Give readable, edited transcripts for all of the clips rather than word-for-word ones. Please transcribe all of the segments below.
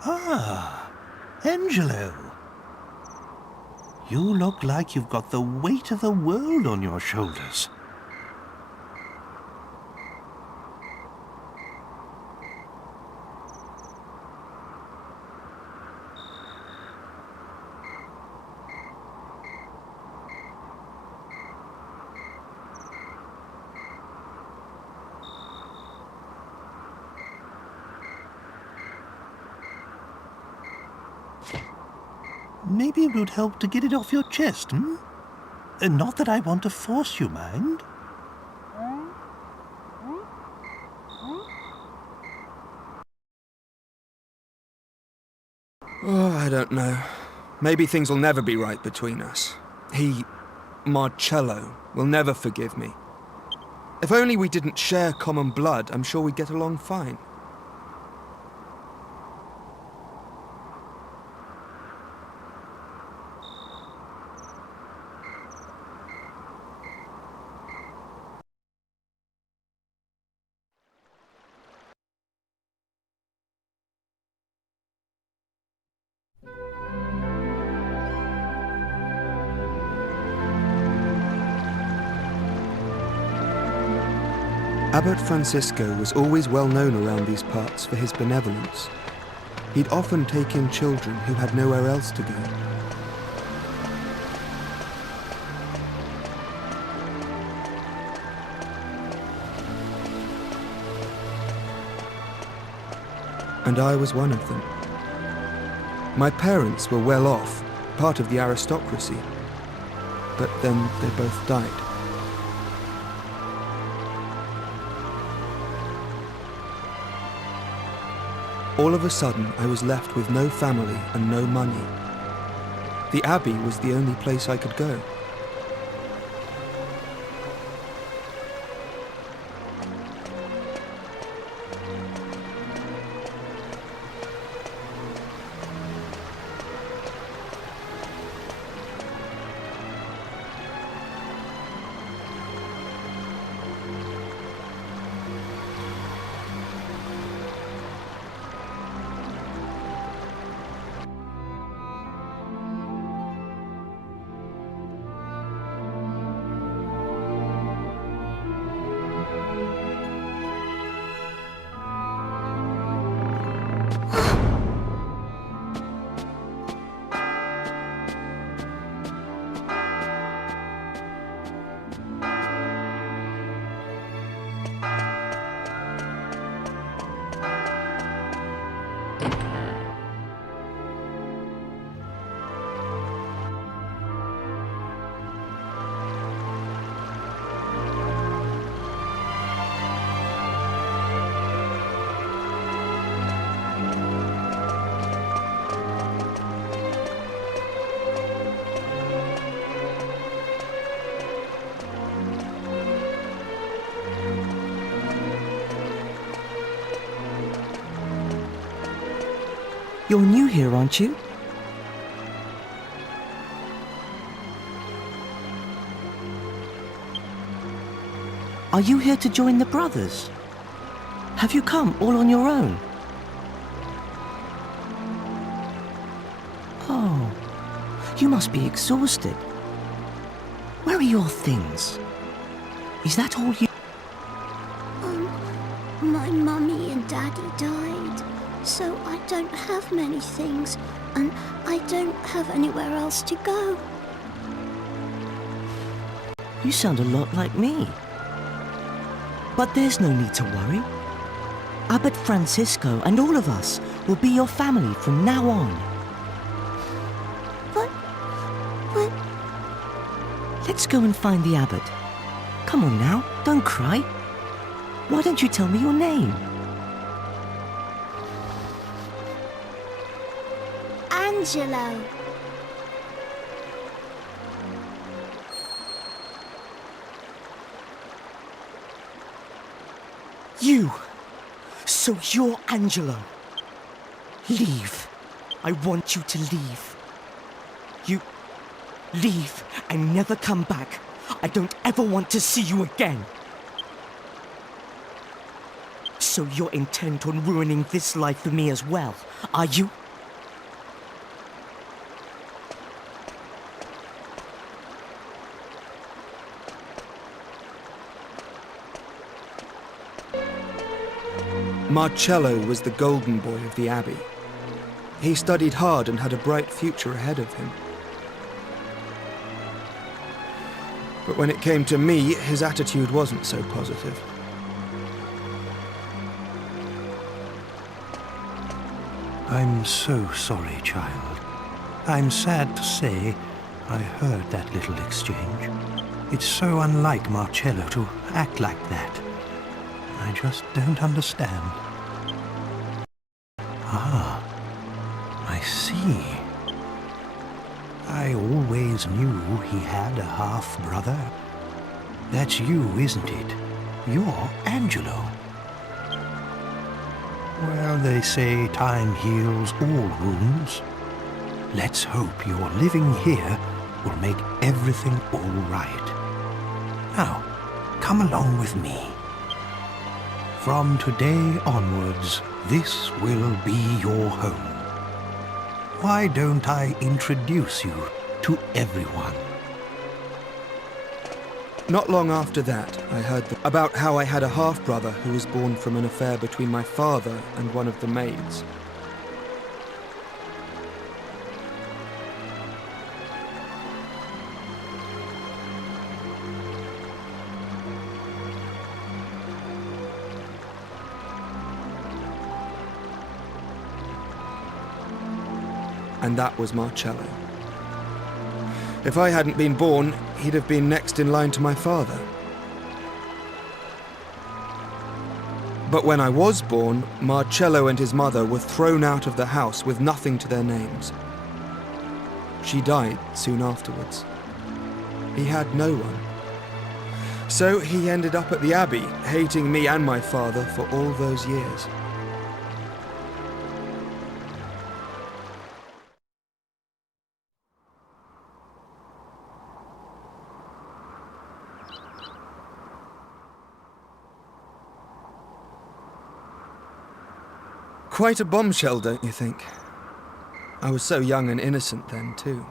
Ah, Angelo. You look like you've got the weight of the world on your shoulders. Maybe it would help to get it off your chest, hmm? Not that I want to force you, mind. Oh, I don't know. Maybe things will never be right between us. Marcello, will never forgive me. If only we didn't share common blood, I'm sure we'd get along fine. Abbot Francisco was always well known around these parts for his benevolence. He'd often take in children who had nowhere else to go. And I was one of them. My parents were well off, part of the aristocracy, but then they both died. All of a sudden, I was left with no family and no money. The Abbey was the only place I could go. You're new here, aren't you? Are you here to join the brothers? Have you come all on your own? Oh, you must be exhausted. Where are your things? Is that all you... My mummy and daddy died, so I don't have many things, and I don't have anywhere else to go. You sound a lot like me. But there's no need to worry. Abbot Francisco and all of us will be your family from now on. But... Let's go and find the abbot. Come on now, don't cry. Why don't you tell me your name? Angelo. You! So you're Angelo. Leave. I want you to leave. You... leave and never come back. I don't ever want to see you again. So you're intent on ruining this life for me as well, are you? Marcello was the golden boy of the Abbey. He studied hard and had a bright future ahead of him. But when it came to me, his attitude wasn't so positive. I'm so sorry, child. I'm sad to say I heard that little exchange. It's so unlike Marcello to act like that. I just don't understand. Ah, I see. I always knew he had a half-brother. That's you, isn't it? You're Angelo. Well, they say time heals all wounds. Let's hope your living here will make everything all right. Now, come along with me. From today onwards, this will be your home. Why don't I introduce you to everyone? Not long after that, I heard about how I had a half-brother who was born from an affair between my father and one of the maids. And that was Marcello. If I hadn't been born, he'd have been next in line to my father. But when I was born, Marcello and his mother were thrown out of the house with nothing to their names. She died soon afterwards. He had no one. So he ended up at the Abbey, hating me and my father for all those years. Quite a bombshell, don't you think? I was so young and innocent then, too.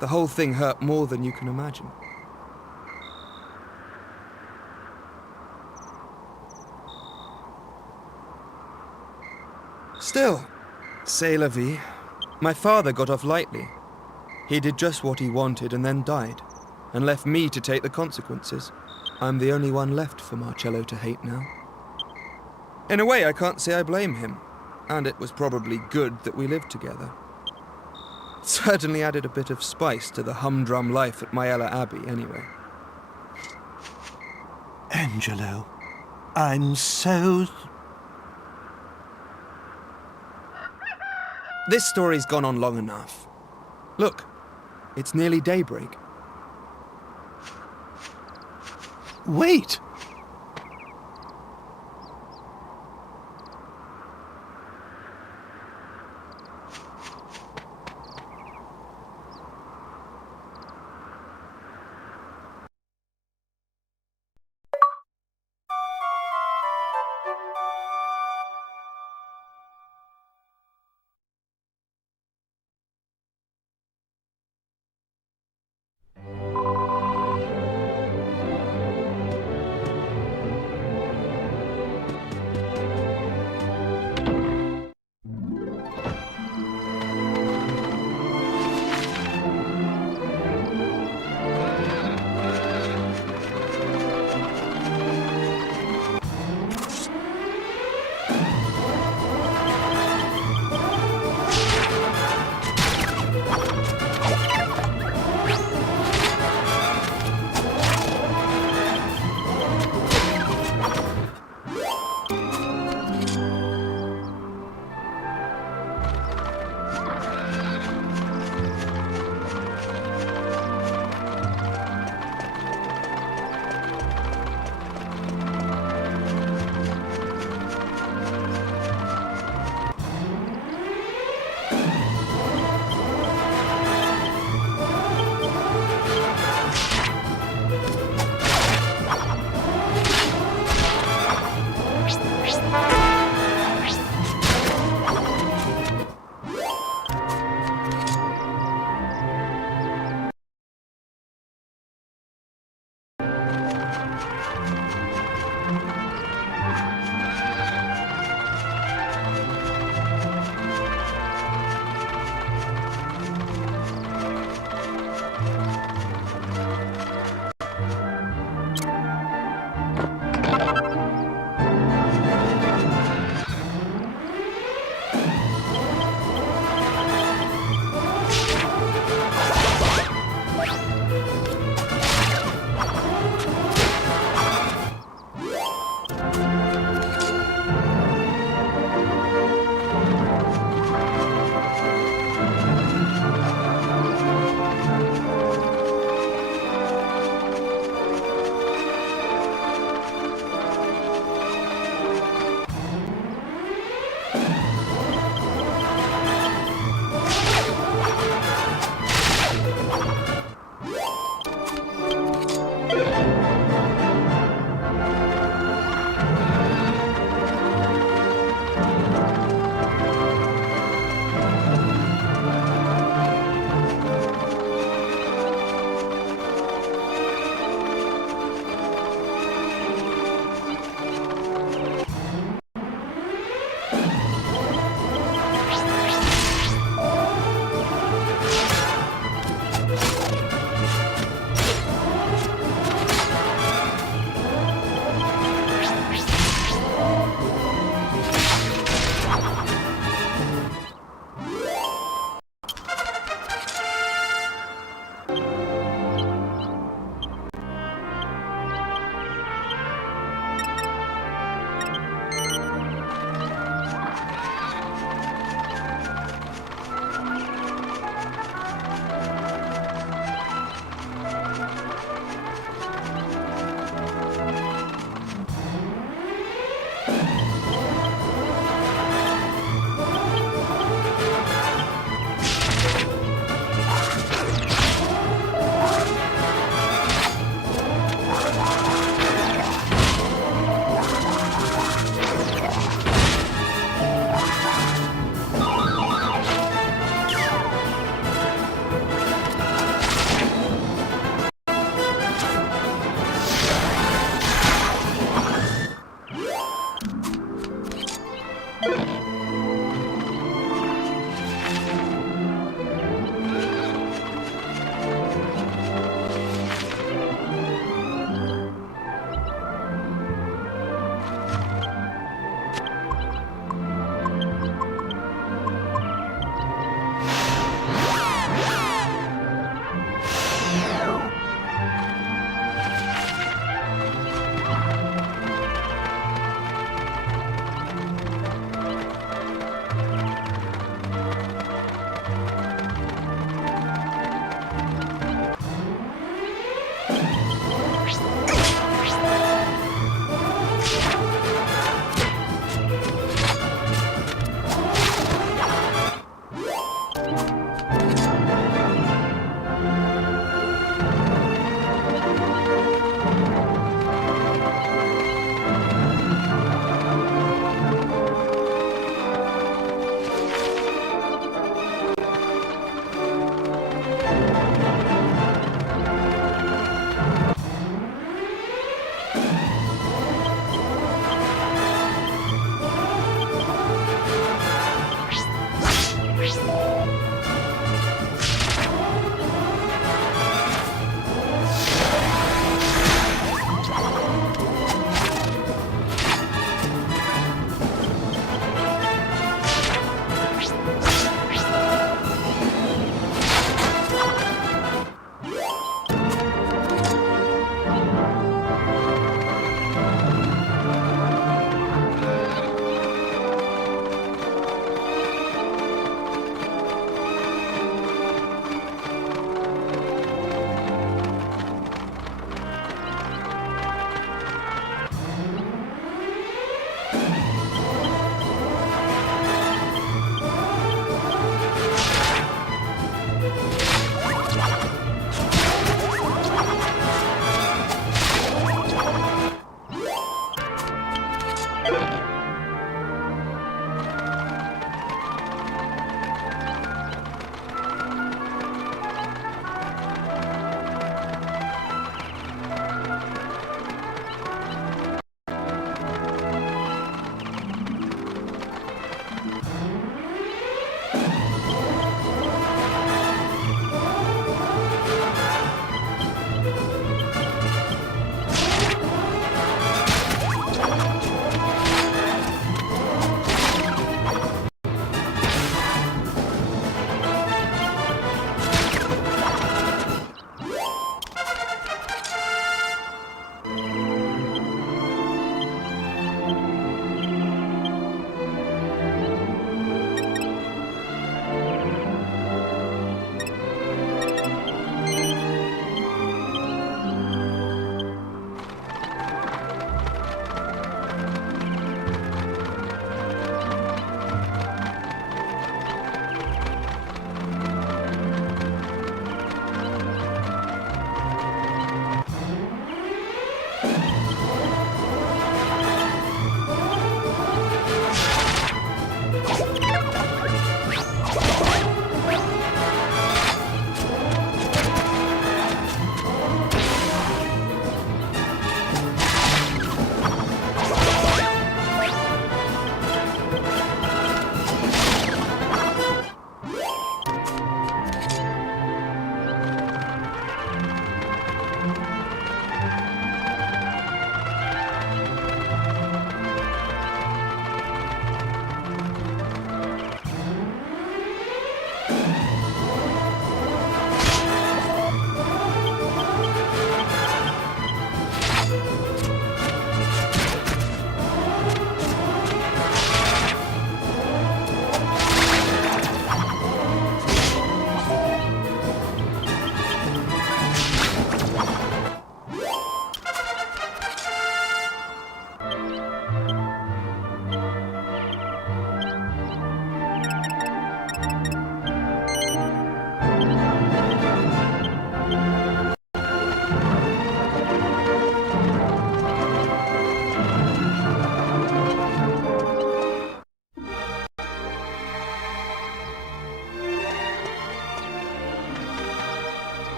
The whole thing hurt more than you can imagine. Still, c'est la vie. My father got off lightly. He did just what he wanted and then died, and left me to take the consequences. I'm the only one left for Marcello to hate now. In a way, I can't say I blame him. And it was probably good that we lived together. It certainly added a bit of spice to the humdrum life at Myella Abbey, anyway. Angelo, I'm so... This story's gone on long enough. Look, it's nearly daybreak. Wait!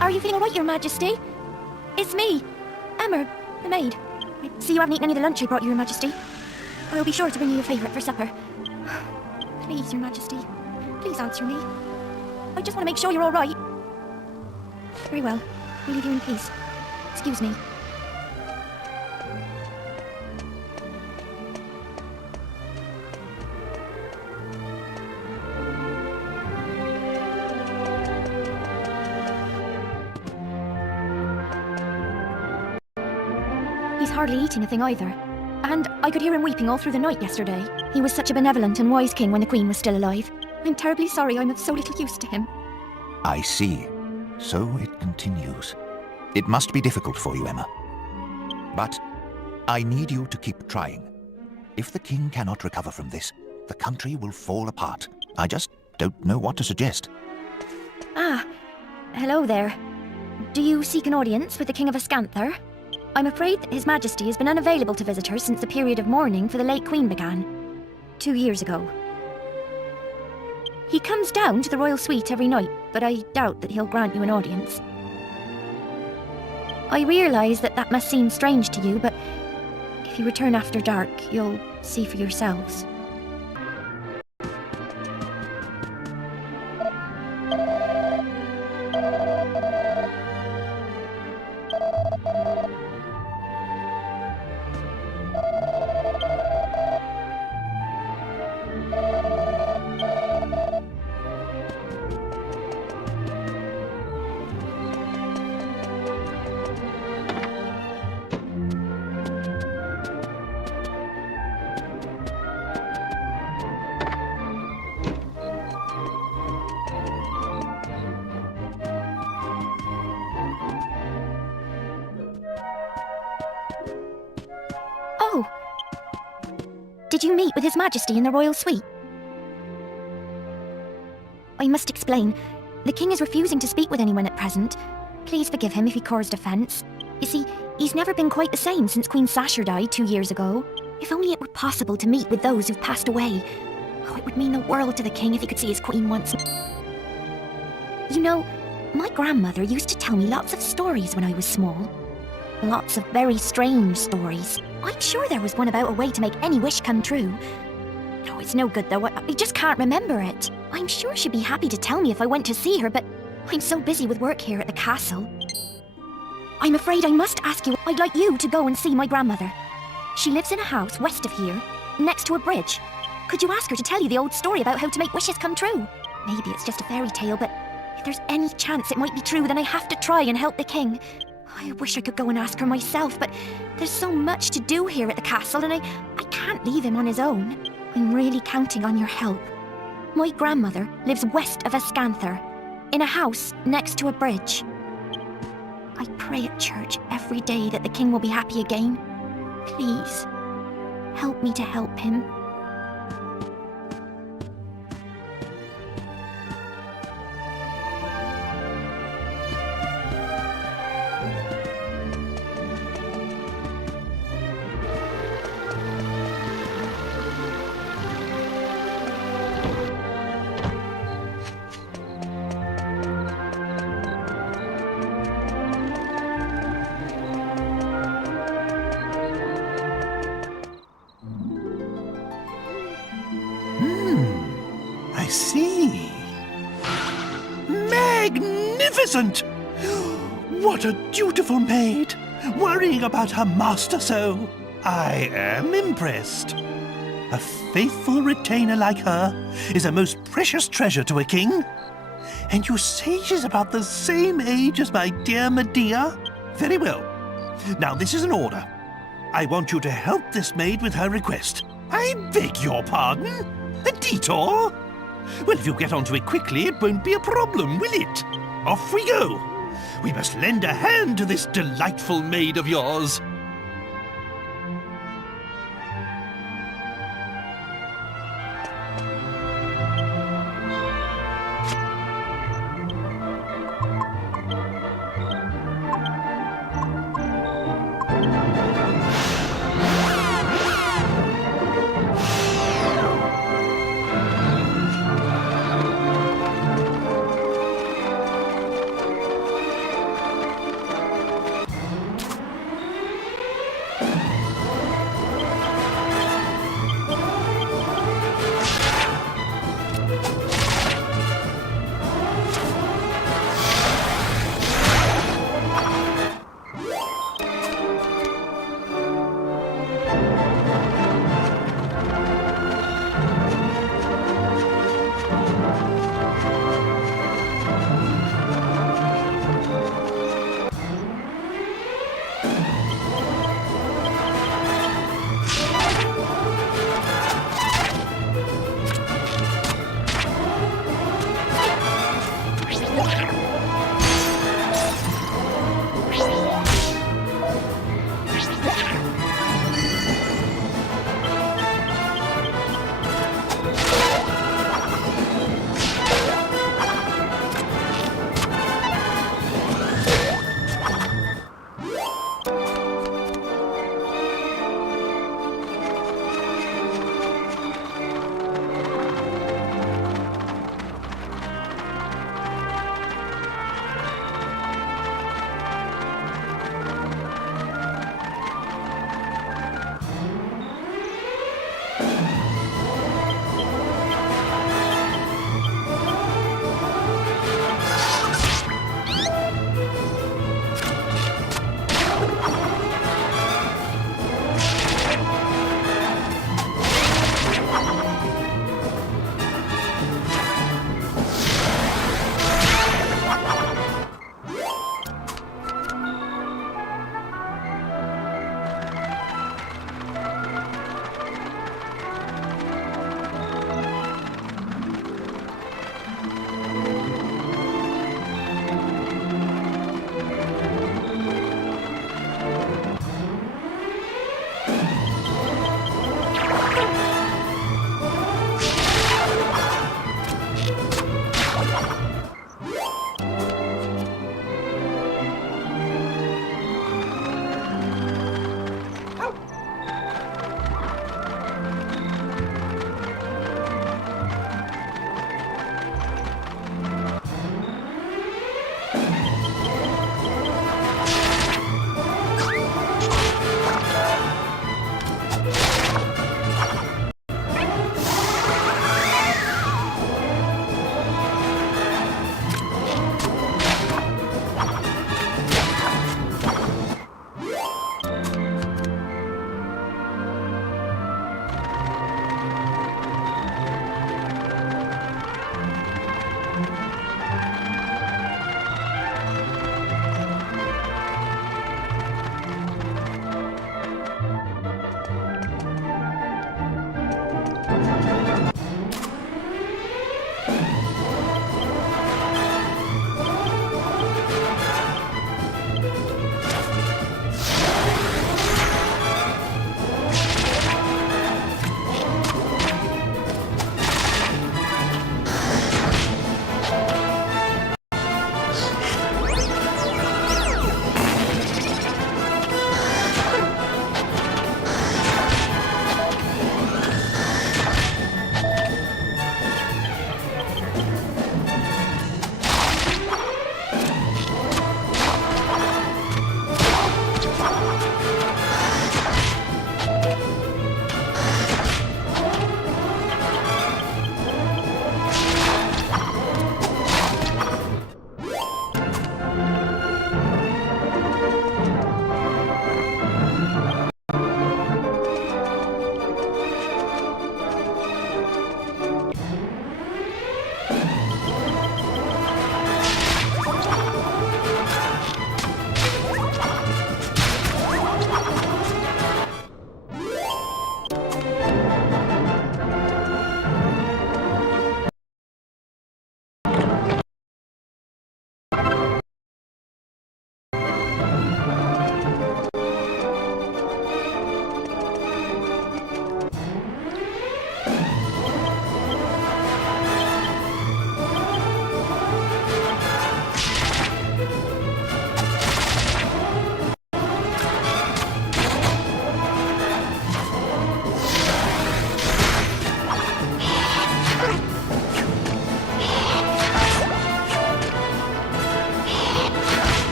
Are you feeling all right, Your Majesty? It's me, Emma, the maid. I see you haven't eaten any of the lunch I brought you, Your Majesty. I'll be sure to bring you your favourite for supper. Please, Your Majesty, please answer me. I just want to make sure you're all right. Very well. I'll leave you in peace. Excuse me. He's hardly eating a thing either. And I could hear him weeping all through the night yesterday. He was such a benevolent and wise king when the Queen was still alive. I'm terribly sorry I'm of so little use to him. I see. So it continues. It must be difficult for you, Emma. But I need you to keep trying. If the king cannot recover from this, the country will fall apart. I just don't know what to suggest. Ah, hello there. Do you seek an audience with the King of Ascantha? I'm afraid that His Majesty has been unavailable to visitors since the period of mourning for the late Queen began, 2 years ago. He comes down to the royal suite every night, but I doubt that he'll grant you an audience. I realise that that must seem strange to you, but if you return after dark, you'll see for yourselves. Oh! Did you meet with His Majesty in the royal suite? I must explain. The king is refusing to speak with anyone at present. Please forgive him if he caused offence. You see, he's never been quite the same since Queen Sasha died 2 years ago. If only it were possible to meet with those who've passed away. Oh, it would mean the world to the king if he could see his queen once. You know, my grandmother used to tell me lots of stories when I was small. Lots of very strange stories. I'm sure there was one about a way to make any wish come true. No, it's no good though. I just can't remember it. I'm sure she'd be happy to tell me if I went to see her, but I'm so busy with work here at the castle. I'm afraid I must ask you. I'd like you to go and see my grandmother. She lives in a house west of here, next to a bridge. Could you ask her to tell you the old story about how to make wishes come true? Maybe it's just a fairy tale, but if there's any chance it might be true, then I have to try and help the king. I wish I could go and ask her myself, but there's so much to do here at the castle, and I can't leave him on his own. I'm really counting on your help. My grandmother lives west of Ascantha, in a house next to a bridge. I pray at church every day that the king will be happy again. Please, help me to help him. I see. Magnificent! What a dutiful maid! Worrying about her master so. I am impressed. A faithful retainer like her is a most precious treasure to a king. And you say she's about the same age as my dear Medea? Very well. Now this is an order. I want you to help this maid with her request. I beg your pardon? A detour? Well, if you get onto it quickly, it won't be a problem, will it? Off we go. We must lend a hand to this delightful maid of yours.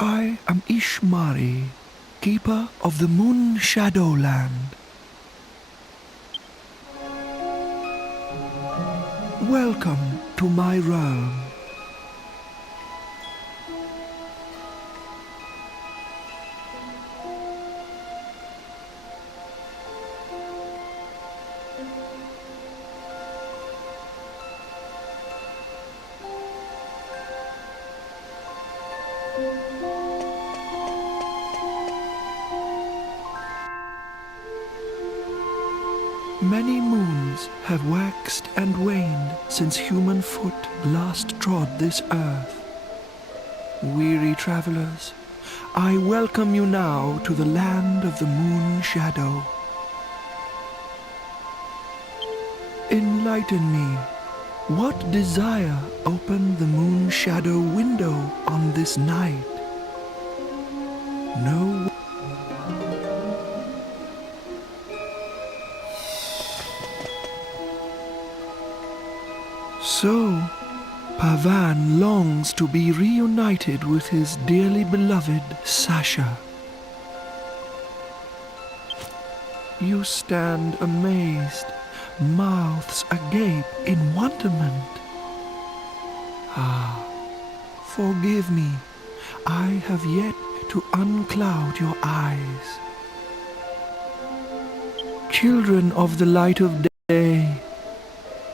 I am Ishmari, keeper of the Moon Shadowland. Welcome to my realm. Many moons have waxed and waned since human foot last trod this earth. Weary travelers, I welcome you now to the land of the moon shadow. Enlighten me. What desire opened the moon shadow window on this night? No. So, Pavan longs to be reunited with his dearly beloved Sasha. You stand amazed, mouths agape in wonderment. Ah, forgive me, I have yet to uncloud your eyes. Children of the light of day,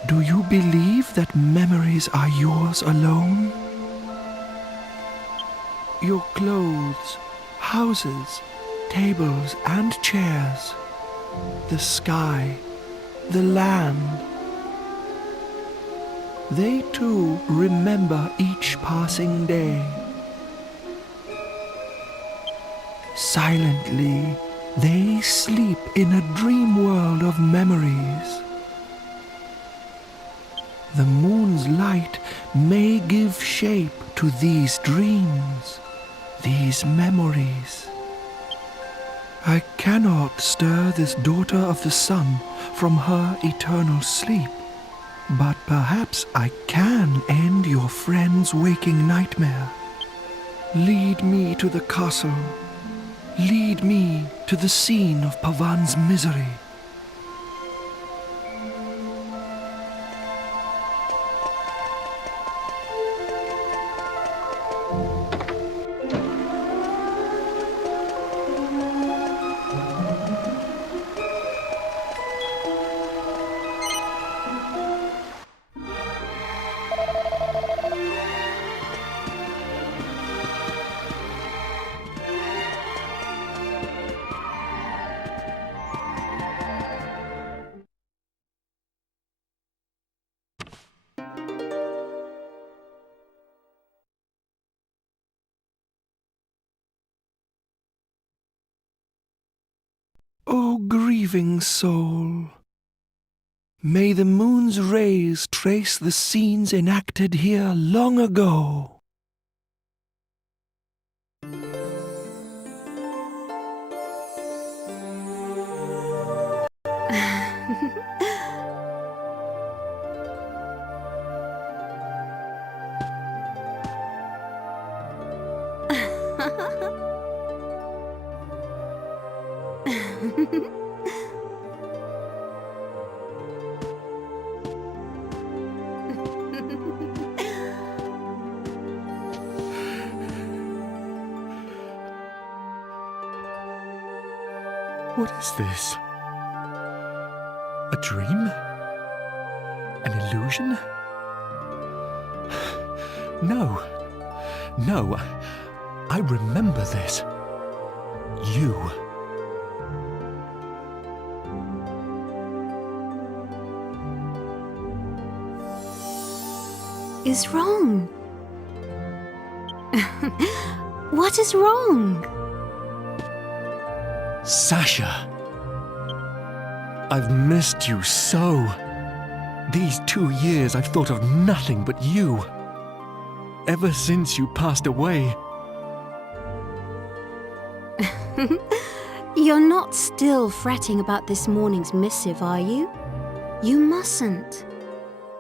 do you believe that memories are yours alone? Your clothes, houses, tables and chairs, the sky, the land, they too remember each passing day. Silently, they sleep in a dream world of memories. The moon's light may give shape to these dreams, these memories. I cannot stir this daughter of the sun from her eternal sleep, but perhaps I can end your friend's waking nightmare. Lead me to the castle. Lead me to the scene of Pavan's misery. O grieving soul, may the moon's rays trace the scenes enacted here long ago. What is this? A dream? An illusion? No. No. I remember this. You. Is wrong? What is wrong? Sasha. I've missed you so. These 2 years I've thought of nothing but you. Ever since you passed away. You're not still fretting about this morning's missive, are you? You mustn't.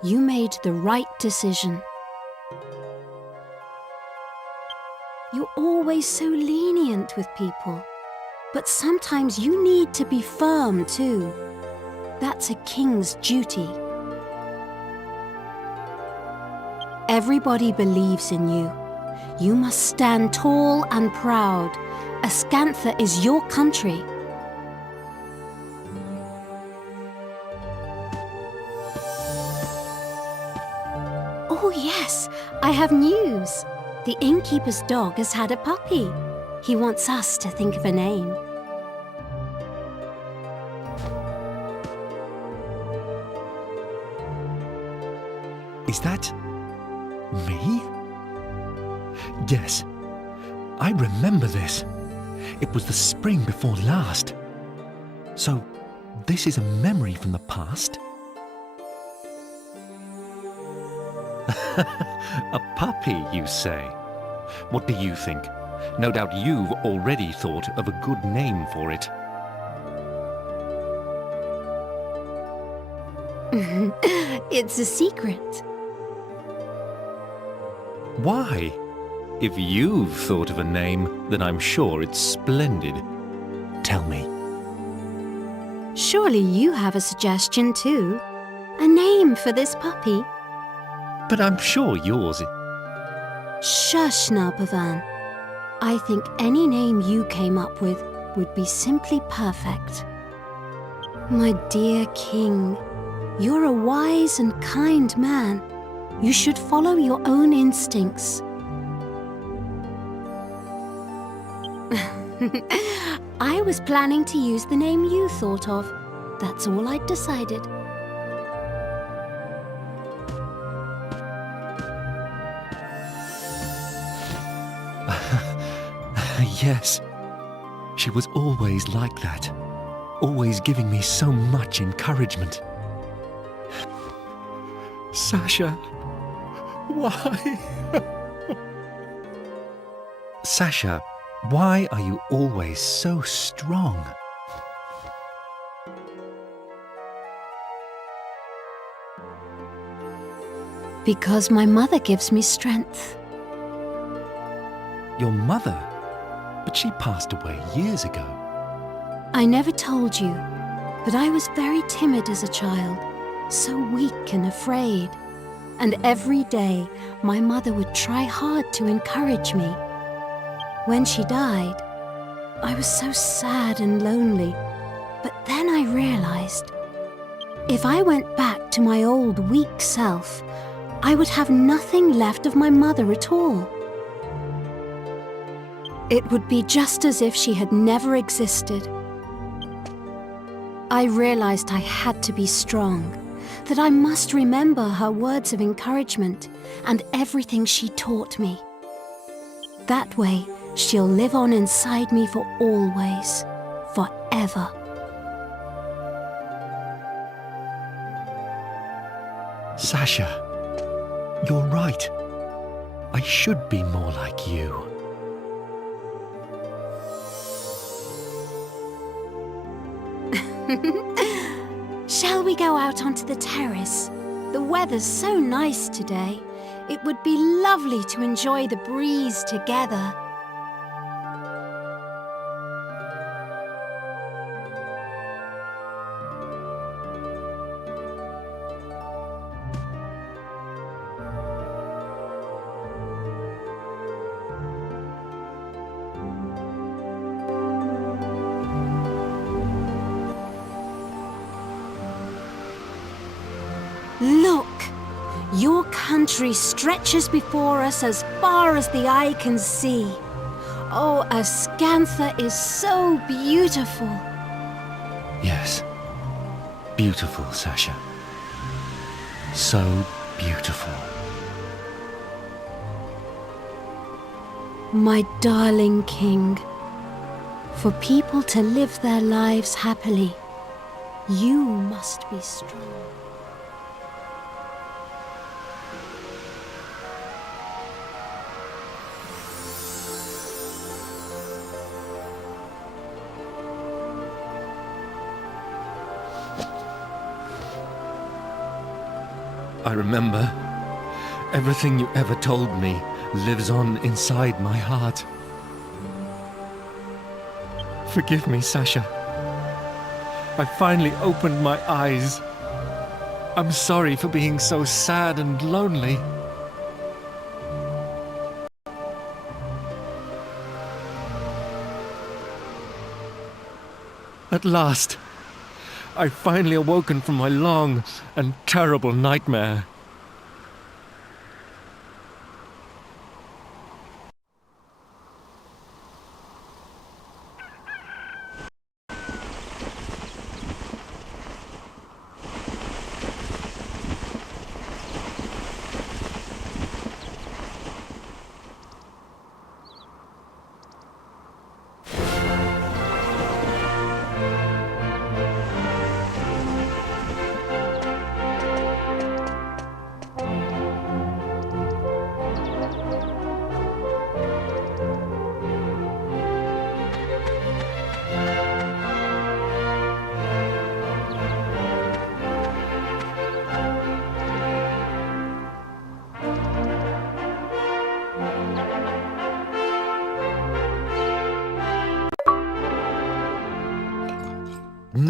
You made the right decision. You're always so lenient with people. But sometimes you need to be firm too. That's a king's duty. Everybody believes in you. You must stand tall and proud. Ascantha is your country. Oh yes, I have news. The innkeeper's dog has had a puppy. He wants us to think of a name. Is that me? Yes, I remember this. It was the spring before last. So, this is a memory from the past? A puppy, you say? What do you think? No doubt you've already thought of a good name for it. It's a secret. Why? If you've thought of a name, then I'm sure it's splendid. Tell me. Surely you have a suggestion too. A name for this puppy. But I'm sure yours... Shush, Narpavan. I think any name you came up with would be simply perfect. My dear king, you're a wise and kind man. You should follow your own instincts. I was planning to use the name you thought of. That's all I'd decided. Yes. She was always like that. Always giving me so much encouragement. Sasha, why? Sasha, why are you always so strong? Because my mother gives me strength. Your mother? But she passed away years ago. I never told you, but I was very timid as a child, so weak and afraid. And every day, my mother would try hard to encourage me. When she died, I was so sad and lonely. But then I realized, if I went back to my old weak self, I would have nothing left of my mother at all. It would be just as if she had never existed. I realized I had to be strong, that I must remember her words of encouragement and everything she taught me. That way, she'll live on inside me for always, forever. Sasha, you're right. I should be more like you. Shall we go out onto the terrace? The weather's so nice today. It would be lovely to enjoy the breeze together. Look! Your country stretches before us as far as the eye can see. Oh, Ascantha is so beautiful. Yes. Beautiful, Sasha. So beautiful. My darling king, for people to live their lives happily, you must be strong. I remember everything you ever told me lives on inside my heart. Forgive me, Sasha. I finally opened my eyes. I'm sorry for being so sad and lonely. At last, I've finally awoken from my long and terrible nightmare.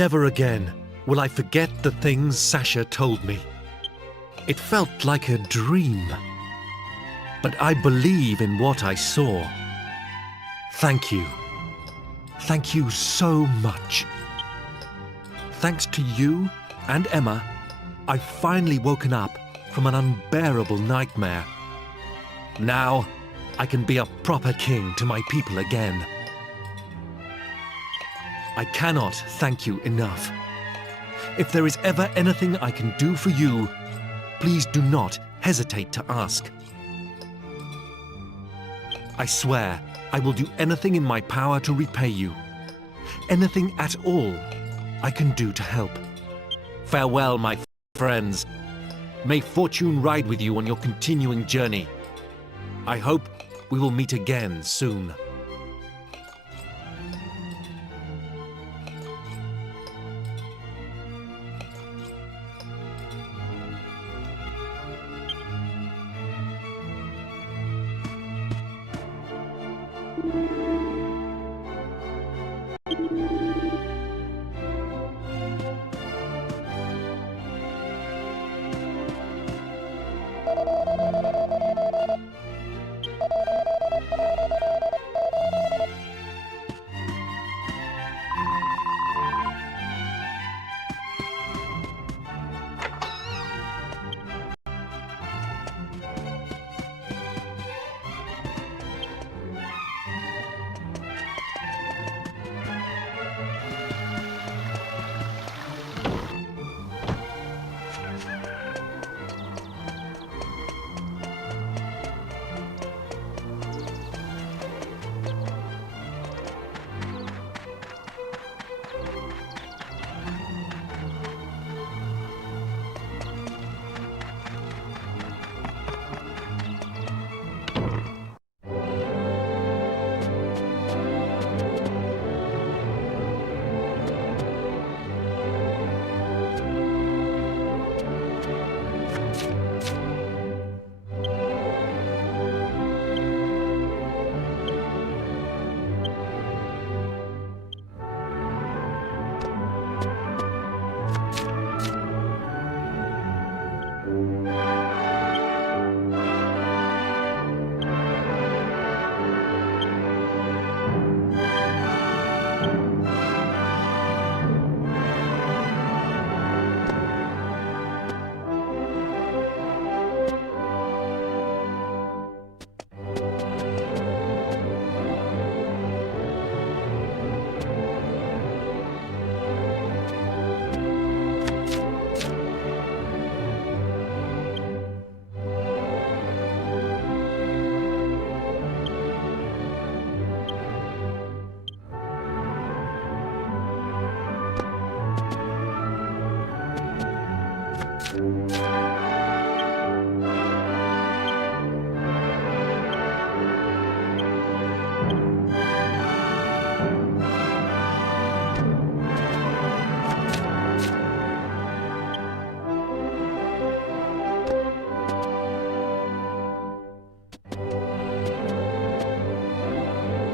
Never again will I forget the things Sasha told me. It felt like a dream. But I believe in what I saw. Thank you. Thank you so much. Thanks to you and Emma, I've finally woken up from an unbearable nightmare. Now, I can be a proper king to my people again. I cannot thank you enough. If there is ever anything I can do for you, please do not hesitate to ask. I swear I will do anything in my power to repay you. Anything at all I can do to help. Farewell, my friends. May fortune ride with you on your continuing journey. I hope we will meet again soon.